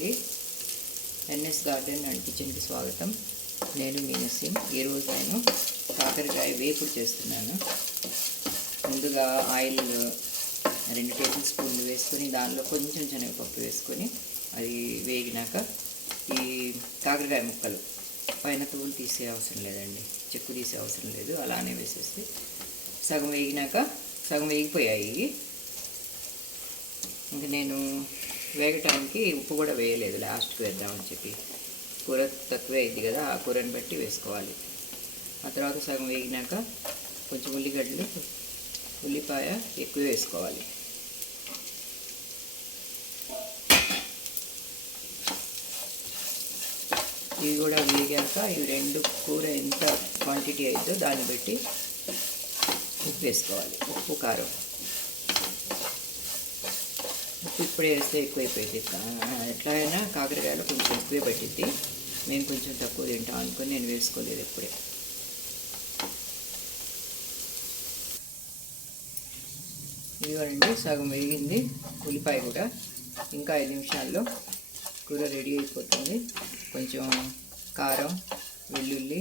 అండి. NS garden and కిచెన్కి స్వాగతం. నేను మీ నసీం. ఈరోజు నేను కాకరకాయ వేపుడు చేస్తున్నాను. ముందుగా ఆయిల్ 2 టేబుల్ స్పూన్లు వేసుకొని దానిలో కొంచెం శనగపప్పు వేసుకొని అది వేగినాక ఈ కాకరకాయ ముక్కలు పైన తోలు తీసే అవసరం లేదండి, చెక్కు తీసే అవసరం లేదు, అలానే వేసేసి సగం వేగినాక సగం వేగిపోయాయి. ఇంక నేను వేగటానికి ఉప్పు కూడా వేయలేదు, లాస్ట్కి వేద్దామని చెప్పి. కూర తక్కువ అయింది కదా, ఆ కూరని బట్టి వేసుకోవాలి. ఆ తర్వాత సగం వేగినాక కొంచెం ఉల్లిగడ్డలు, ఉల్లిపాయ ఎక్కువ వేసుకోవాలి. ఇవి కూడా వేగాక ఇవి 2 కూర ఎంత క్వాంటిటీ అయిద్దో దాన్ని బట్టి ఉప్పు వేసుకోవాలి. ఉప్పు, కారం. ఉప్పు ఇప్పుడే వేస్తే ఎక్కువైపోయింది. ఎట్లా అయినా కాకరకాయలో కొంచెం ఎక్కువే పట్టిద్ది. మేము కొంచెం తక్కువ తింటాం అనుకుని నేను వేసుకోలేదు ఇప్పుడే. ఇదిగోనండి, సగం వేగింది. ఉల్లిపాయ కూడా ఇంకా 5 నిమిషాల్లో కూర రెడీ అయిపోతుంది. కొంచెం కారం, వెల్లుల్లి,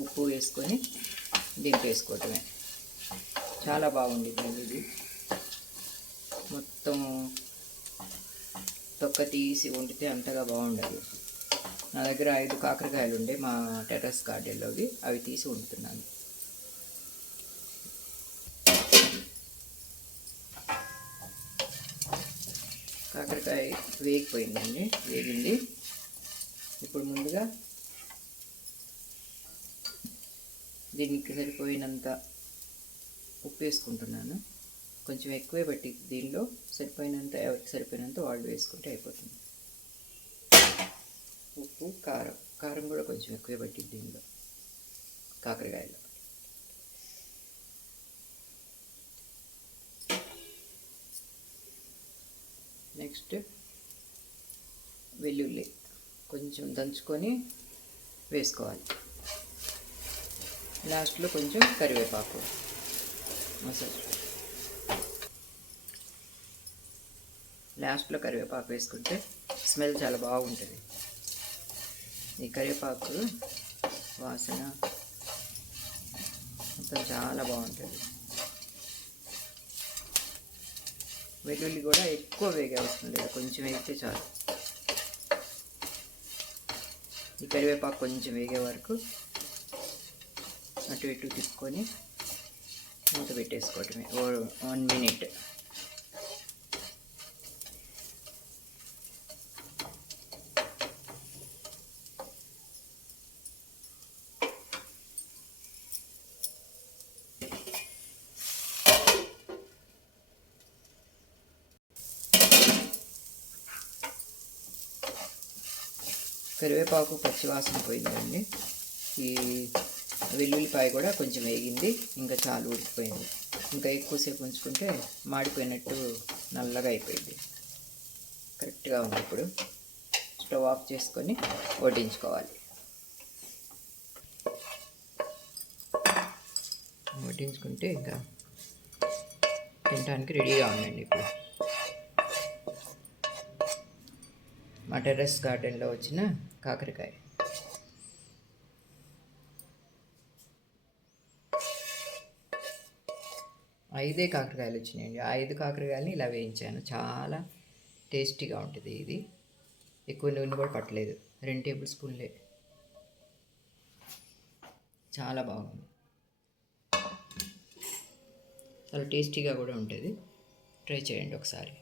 ఉప్పు వేసుకొని దింపేసుకోవటమే. చాలా బాగుండిద్దండి ఇది. మొత్తం తొక్క తీసి వండితే అంతగా బాగుండదు. నా దగ్గర 5 కాకరకాయలు ఉండే మా టెర్రస్ గార్డెన్లోవి, అవి తీసి వండుతున్నాను. కాకరకాయ వేగిపోయిందండి, వేగింది. ఇప్పుడు ముందుగా దీనికి సరిపోయినంత ఉప్పు వేసుకుంటున్నాను. కొంచెం ఎక్కువే పట్టి దీనిలో సరిపోయినంత, ఎవరికి సరిపోయినంత వాళ్ళు వేసుకుంటే అయిపోతుంది. ఉప్పు, కారం. కారం కూడా కొంచెం ఎక్కువే పట్టిద్ది దీనిలో, కాకరకాయలో. నెక్స్ట్ వెల్లుల్లి కొంచెం దంచుకొని వేసుకోవాలి. లాస్ట్లో కొంచెం కరివేపాకు మసాలా. లాస్ట్లో కరివేపాకు వేసుకుంటే స్మెల్ చాలా బాగుంటుంది. ఈ కరివేపాకు వాసన మొత్తం చాలా బాగుంటుంది. వెల్లుల్లి కూడా ఎక్కువ వేగే అవసరం లేదు, కొంచెం వేగితే చాలు. ఈ కరివేపాకు కొంచెం వేగే వరకు అటు ఇటు తిప్పుకొని మూత పెట్టేసుకోవటమే 1 మినిట్. కరివేపాకు పచ్చివాసన పోయిందండి. ఈ వెల్లుల్లిపాయ కూడా కొంచెం వేగింది, ఇంకా చాలు, ఉడికిపోయింది. ఇంకా ఎక్కువసేపు ఉంచుకుంటే మాడిపోయినట్టు నల్లగా అయిపోయింది. కరెక్ట్గా ఉంది. ఇప్పుడు స్టవ్ ఆఫ్ చేసుకొని వడ్డించుకోవాలి. వడ్డించుకుంటే ఇంకా తినడానికి రెడీగా ఉందండి. ఇప్పుడు మా టెర్రస్ గార్డెన్లో వచ్చిన కాకరకాయ. ఐదే కాకరకాయలు వచ్చినాయండి. 5 కాకరకాయలని ఇలా వేయించాను. చాలా టేస్టీగా ఉంటుంది ఇది. ఎక్కువ నూనె కూడా పట్టలేదు, 2 టేబుల్ స్పూన్లే. చాలా బాగుంది, చాలా టేస్టీగా కూడా ఉంటుంది. ట్రై చేయండి ఒకసారి.